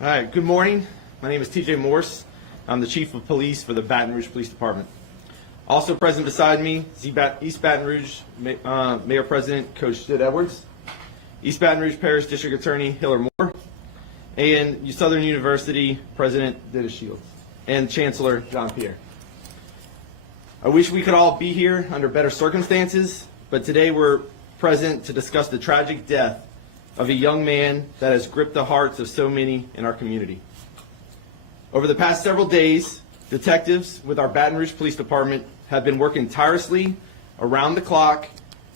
All right, good morning. My name is TJ Morse. I'm the Chief of Police for the Baton Rouge Police Department. Also present beside me is East Baton Rouge Mayor President Coach Sid Edwards, East Baton Rouge Parish District Attorney Hiller Moore, and Southern University President Dennis Shields, and Chancellor John Pierre. I wish we could all be here under better circumstances, but today we're present to discuss the tragic death of a young man that has gripped the hearts of so many in our community. Over the past several days, detectives with our Baton Rouge Police Department have been working tirelessly around the clock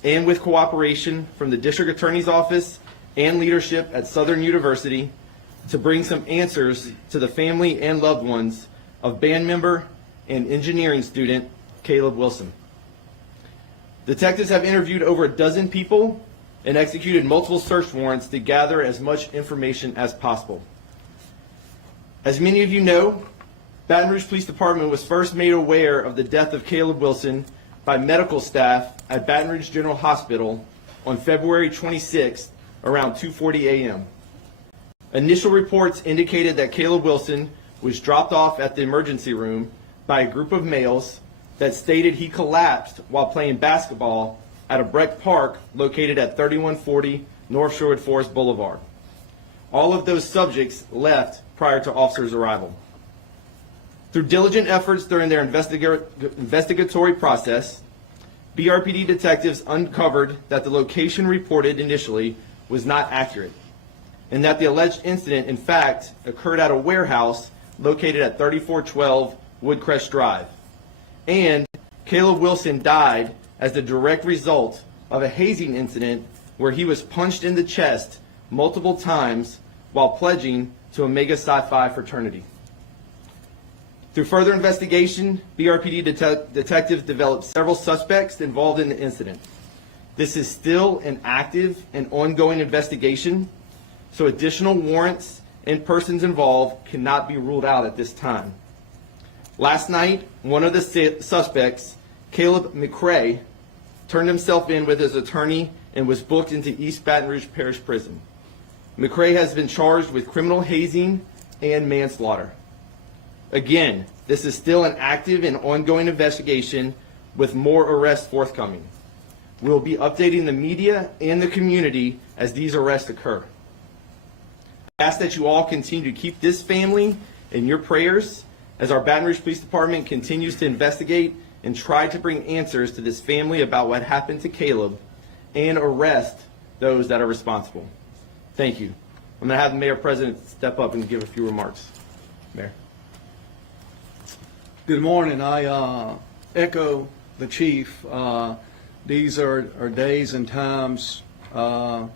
and with cooperation from the District Attorney's Office and leadership at Southern University to bring some answers to the family and loved ones of band member and engineering student Caleb Wilson. Detectives have interviewed over a dozen people and executed multiple search warrants to gather as much information as possible. As many of you know, Baton Rouge Police Department was first made aware of the death of Caleb Wilson by medical staff at Baton Rouge General Hospital on February 26th around 2:40 a.m. Initial reports indicated that Caleb Wilson was dropped off at the emergency room by a group of males that stated he collapsed while playing basketball at a Breck Park located at 3140 North Sherwood Forest Boulevard. All of those subjects left prior to officers' arrival. Through diligent efforts during their investigatory process, BRPD detectives uncovered that the location reported initially was not accurate, and that the alleged incident, in fact, occurred at a warehouse located at 3412 Woodcrest Drive. And Caleb Wilson died as the direct result of a hazing incident where he was punched in the chest multiple times while pledging to Omega Psi Phi fraternity. Through further investigation, BRPD detectives developed several suspects involved in the incident. This is still an active and ongoing investigation, so additional warrants and persons involved cannot be ruled out at this time. Last night, one of the suspects, Caleb McCrae, turned himself in with his attorney and was booked into East Baton Rouge Parish Prison. McCrae has been charged with criminal hazing and manslaughter. Again, this is still an active and ongoing investigation with more arrests forthcoming. We will be updating the media and the community as these arrests occur. I ask that you all continue to keep this family in your prayers as our Baton Rouge Police Department continues to investigate and try to bring answers to this family about what happened to Caleb and arrest those that are responsible. Thank you. I'm going to have the Mayor President step up and give a few remarks. Mayor. Good morning. I echo the Chief. These are days and times that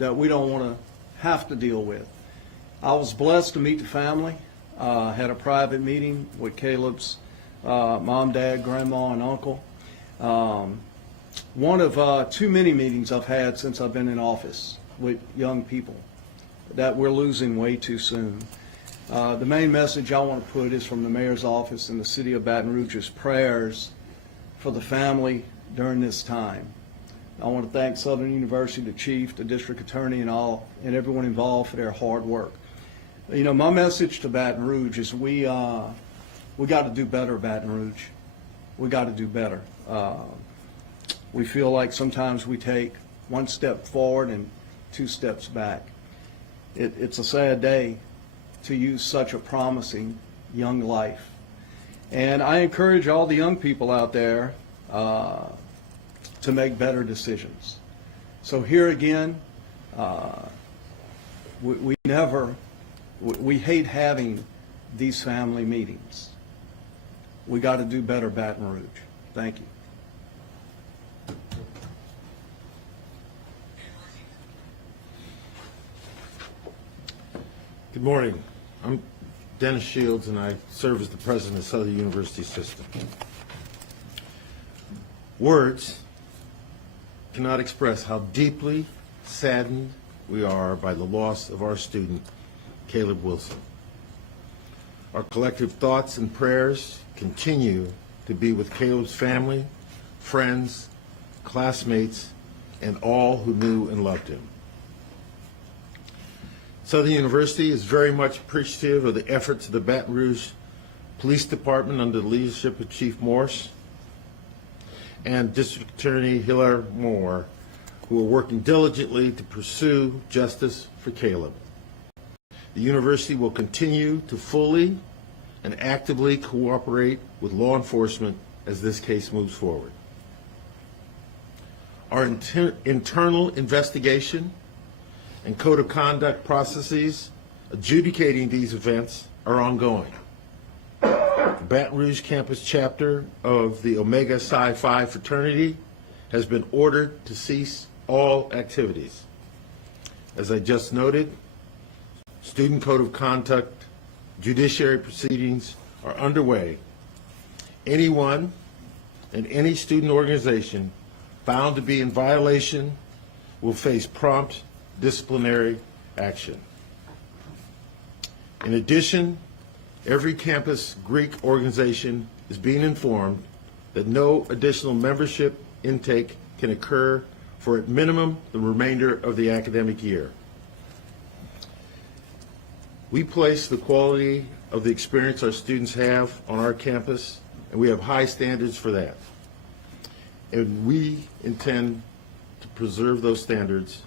we don't want to have to deal with. I was blessed to meet the family. Had a private meeting with Caleb's mom, dad, grandma, and uncle. One of too many meetings I've had since I've been in office with young people that we're losing way too soon. The main message I want to put is from the Mayor's office and the City of Baton Rouge's prayers for the family during this time. I want to thank Southern University, the Chief, the District Attorney, and everyone involved for their hard work. You know, my message to Baton Rouge is we got to do better, Baton Rouge. We got to do better. We feel like sometimes we take one step forward and 2 steps back. It's a sad day to use such a promising young life. And I encourage all the young people out there to make better decisions. So here again, we hate having these family meetings. We got to do better, Baton Rouge. Thank you. Good morning. I'm Dennis Shields, and I serve as the president of Southern University System. Words cannot express how deeply saddened we are by the loss of our student, Caleb Wilson. Our collective thoughts and prayers continue to be with Caleb's family, friends, classmates, and all who knew and loved him. Southern University is very much appreciative of the efforts of the Baton Rouge Police Department under the leadership of Chief Morse and District Attorney Hilaire Moore, who are working diligently to pursue justice for Caleb. The university will continue to fully and actively cooperate with law enforcement as this case moves forward. Our internal investigation and code of conduct processes adjudicating these events are ongoing. The Baton Rouge campus chapter of the Omega Psi Phi fraternity has been ordered to cease all activities. As I just noted, student code of conduct, judiciary proceedings are underway. Anyone and any student organization found to be in violation will face prompt disciplinary action. In addition, every campus Greek organization is being informed that no additional membership intake can occur for at minimum the remainder of the academic year. We place the quality of the experience our students have on our campus, and we have high standards for that. And we intend to preserve those standards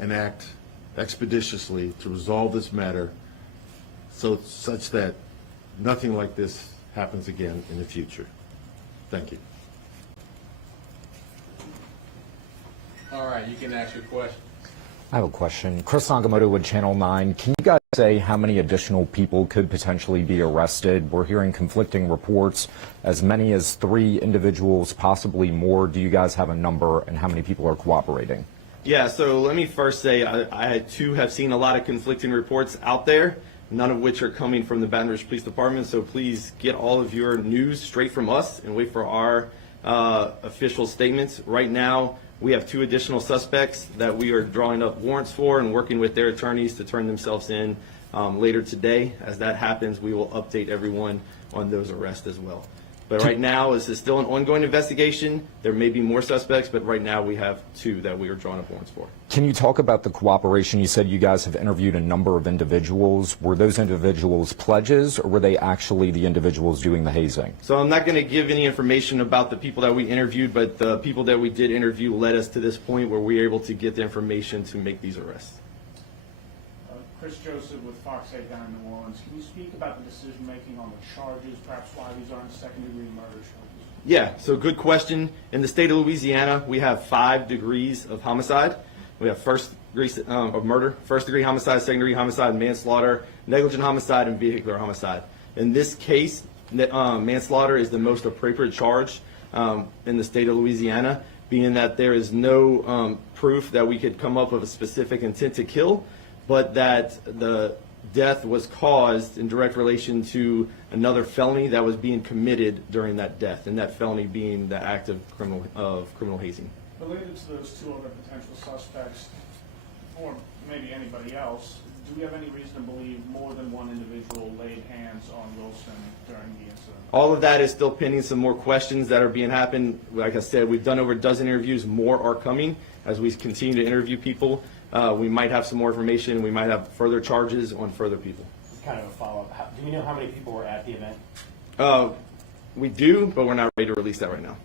and act expeditiously to resolve this matter such that nothing like this happens again in the future. Thank you. All right, you can ask your question. I have a question. Chris Nagamoto with Channel 9. Can you guys say how many additional people could potentially be arrested? We're hearing conflicting reports, as many as 3 individuals, possibly more. Do you guys have a number, and how many people are cooperating? Yeah, so let me first say I too have seen a lot of conflicting reports out there, none of which are coming from the Baton Rouge Police Department, so please get all of your news straight from us and wait for our official statements. Right now, we have 2 additional suspects that we are drawing up warrants for and working with their attorneys to turn themselves in later today. As that happens, we will update everyone on those arrests as well. But right now, this is still an ongoing investigation. There may be more suspects, but right now we have 2 that we are drawing up warrants for. Can you talk about the cooperation? You said you guys have interviewed a number of individuals. Were those individuals pledges, or were they actually the individuals doing the hazing? So I'm not going to give any information about the people that we interviewed, but the people that we did interview led us to this point where we were able to get the information to make these arrests. Chris Joseph with Fox 8 down in New Orleans. Can you speak about the decision-making on the charges, perhaps why these aren't second-degree murder charges? Yeah, so good question. In the state of Louisiana, we have 5 degrees of homicide. We have first degree of murder, first-degree homicide, second-degree homicide, manslaughter, negligent homicide, and vehicular homicide. In this case, manslaughter is the most appropriate charge in the state of Louisiana, being that there is no proof that we could come up with a specific intent to kill, but that the death was caused in direct relation to another felony that was being committed during that death, and that felony being the act of criminal hazing. Related to those 2 other potential suspects, or maybe anybody else, do we have any reason to believe more than one individual laid hands on Wilson during the incident? All of that is still pending. Some more questions that are being happened. Like I said, we've done over a dozen interviews. More are coming as we continue to interview people. We might have some more information. We might have further charges on further people. It's kind of a follow-up. Do we know how many people were at the event? We do, but we're not ready to release that right now.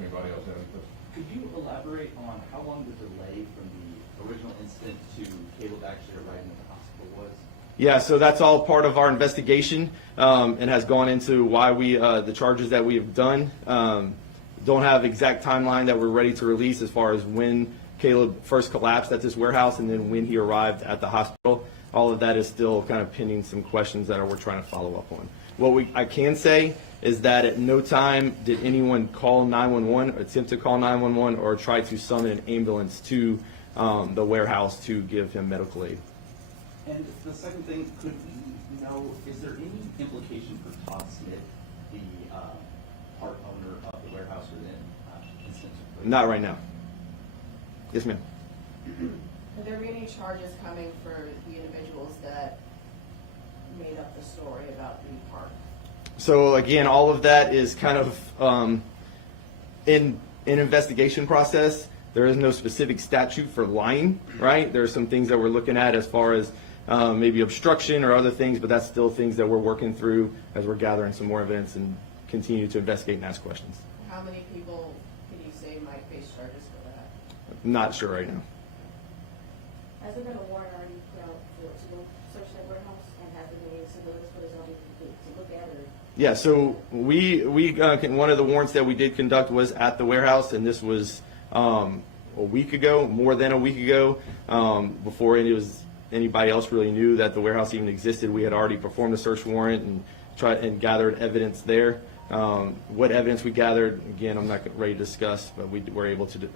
Anybody else have any questions? Could you elaborate on how long the delay from the original incident to Caleb actually arriving at the hospital was? Yeah, so that's all part of our investigation and has gone into why we the charges that we have done. Don't have exact timeline that we're ready to release as far as when Caleb first collapsed at this warehouse and then when he arrived at the hospital. All of that is still kind of pending some questions that we're trying to follow up on. What I can say is that at no time did anyone call 911, attempt to call 911, or try to summon an ambulance to the warehouse to give him medical aid. And the second thing, could we know, is there any implication for Todd Smith, the part owner of the warehouse or the incident? Not right now. Yes, ma'am. Are there any charges coming for the individuals that made up the story about the park? So again, all of that is kind of in investigation process. There is no specific statute for lying, right? There are some things that we're looking at as far as maybe obstruction or other things, but that's still things that we're working through as we're gathering some more evidence and continue to investigate and ask questions. How many people can you say might face charges for that? Not sure right now. Has there been a warrant already put out to go search that warehouse, and have there been any civilians put us on to look at, or? Yeah, so one of the warrants that we did conduct was at the warehouse, and this was a week ago, more than a week ago, before anybody else really knew that the warehouse even existed. We had already performed a search warrant and gathered evidence there. What evidence we gathered, again, I'm not ready to discuss, but we were able to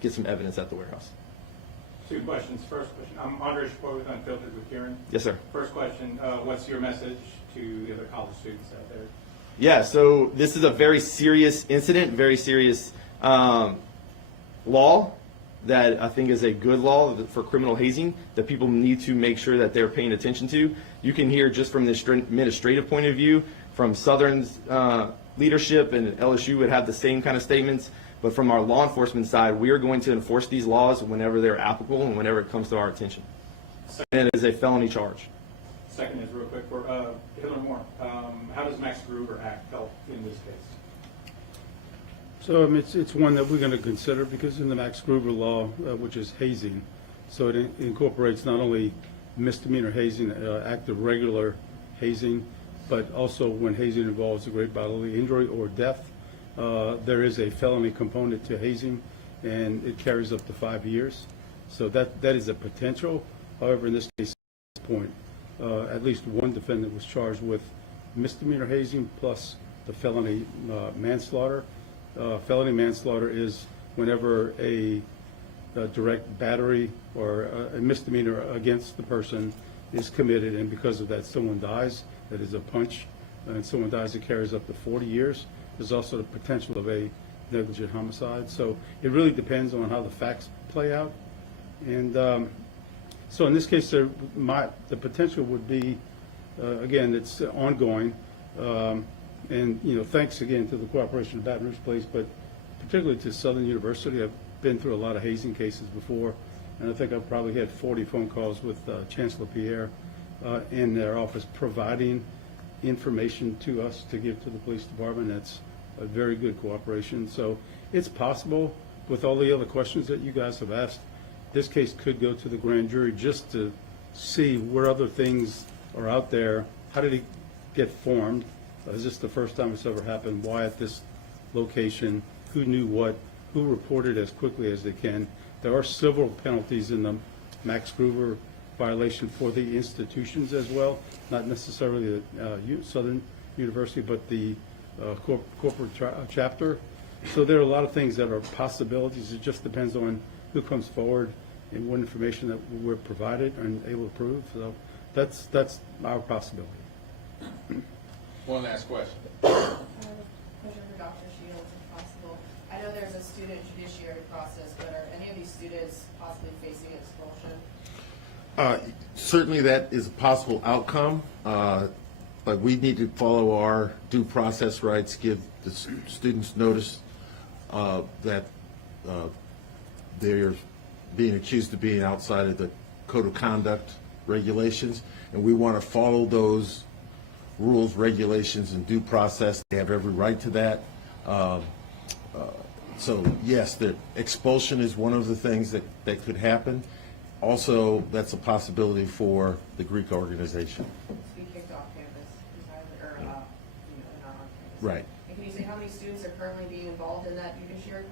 get some evidence at the warehouse. Two questions. First question, I'm Andre Chapeau with Unfiltered with Kieran. Yes, sir. First question, what's your message to the other college students out there? Yeah, so this is a very serious incident, very serious law that I think is a good law for criminal hazing that people need to make sure that they're paying attention to. You can hear just from the administrative point of view, from Southern's leadership, and LSU would have the same kind of statements. But from our law enforcement side, we are going to enforce these laws whenever they're applicable and whenever it comes to our attention. And it is a felony charge. Second is real quick for Hillary Moore. How does Max Gruber Act help in this case? So it's one that we're going to consider because in the Max Gruber law, which is hazing, so it incorporates not only misdemeanor hazing, act of regular hazing, but also when hazing involves a great bodily injury or death. There is a felony component to hazing, and it carries up to 5 years. So that is a potential. However, in this case, at this point, at least one defendant was charged with misdemeanor hazing plus the felony manslaughter. Felony manslaughter is whenever a direct battery or a misdemeanor against the person is committed, and because of that someone dies. That is a punch, and someone dies, it carries up to 40 years. There's also the potential of a negligent homicide. So it really depends on how the facts play out. And so in this case, the potential would be, again, it's ongoing. And, thanks again to the cooperation of Baton Rouge Police, but particularly to Southern University. I've been through a lot of hazing cases before, and I think I've probably had 40 phone calls with Chancellor Pierre in their office providing information to us to give to the police department. That's a very good cooperation. So it's possible, with all the other questions that you guys have asked, this case could go to the grand jury just to see where other things are out there. How did it get formed? Is this the first time it's ever happened? Why at this location? Who knew what? Who reported as quickly as they can? There are civil penalties in the Max Gruber violation for the institutions as well, not necessarily the Southern University, but the corporate chapter. So there are a lot of things that are possibilities. It just depends on who comes forward and what information that we're provided and able to prove. So that's our possibility. One last question. Question for Dr. Shields, if possible. I know there's a student judiciary process, but are any of these students possibly facing expulsion? Certainly that is a possible outcome, but we need to follow our due process rights, give the students notice that they're being accused of being outside of the code of conduct regulations, and we want to follow those rules, regulations, and due process. They have every right to that. So yes, the expulsion is one of the things that could happen. Also, that's a possibility for the Greek organization. To be kicked off campus, or not on campus. Right. And can you say how many students are currently being involved in that judiciary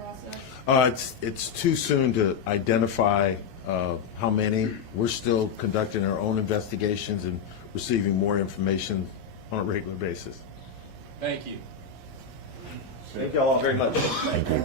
process? It's too soon to identify how many. We're still conducting our own investigations and receiving more information on a regular basis. Thank you. Thank you all very much. Thank you.